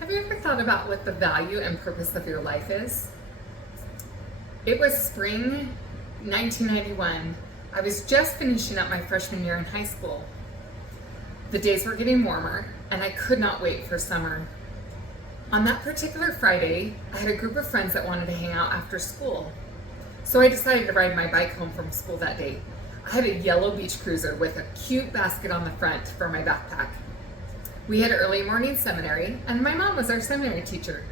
Have you ever thought about what the value and purpose of your life is? It was spring 1991. I was just finishing up my freshman year in high school. The days were getting warmer, and I could not wait for summer. On that particular Friday, I had a group of friends that wanted to hang out after school. So I decided to ride my bike home from school that day. I had a yellow beach cruiser with a cute basket on the front for my backpack. We had early morning seminary, and my mom was our seminary teacher.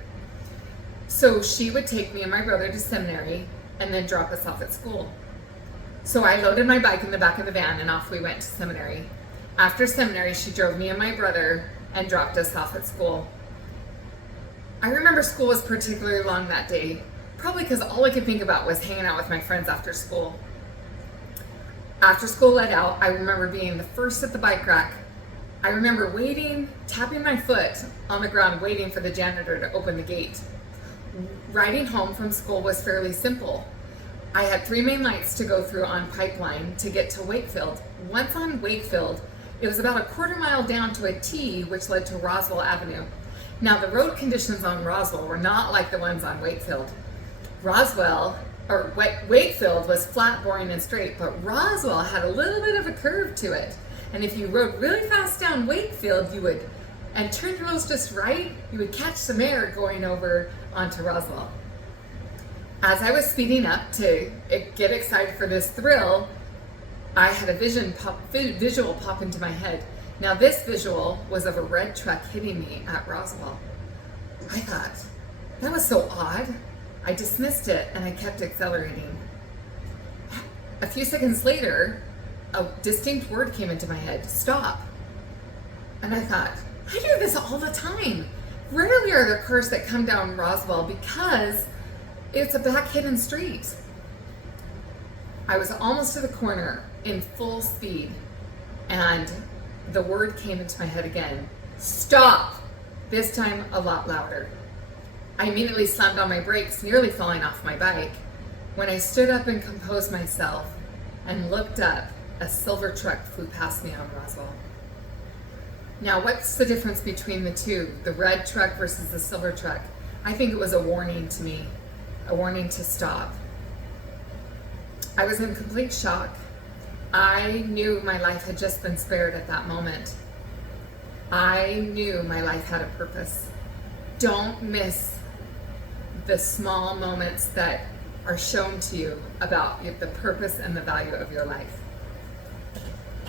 So she would take me and my brother to seminary and then drop us off at school. So I loaded my bike in the back of the van and off we went to seminary. After seminary, she drove me and my brother and dropped us off at school. I remember school was particularly long that day, probably because all I could think about was hanging out with my friends after school. After school let out, I remember being the first at the bike rack. I remember waiting, tapping my foot on the ground, waiting for the janitor to open the gate. Riding home from school was fairly simple. I had 3 main lights to go through on Pipeline to get to Wakefield. Once on Wakefield, it was about a quarter mile down to a T, which led to Roswell Avenue. Now, the road conditions on Roswell were not like the ones on Wakefield. Wakefield was flat, boring, and straight, but Roswell had a little bit of a curve to it. And if you rode really fast down Wakefield, and turned your wheels just right, you would catch some air going over onto Roswell. As I was speeding up to get excited for this thrill, I had a visual pop into my head. Now this visual was of a red truck hitting me at Roswell. I thought, that was so odd. I dismissed it and I kept accelerating. A few seconds later, a distinct word came into my head, stop. And I thought, I do this all the time. Rarely are there cars that come down Roswell because it's a back hidden street. I was almost to the corner in full speed and the word came into my head again, stop, this time a lot louder. I immediately slammed on my brakes, nearly falling off my bike. When I stood up and composed myself and looked up, a silver truck flew past me on Roswell. Now, what's the difference between the two, the red truck versus the silver truck? I think it was a warning to me, a warning to stop. I was in complete shock. I knew my life had just been spared at that moment. I knew my life had a purpose. Don't miss the small moments that are shown to you about the purpose and the value of your life.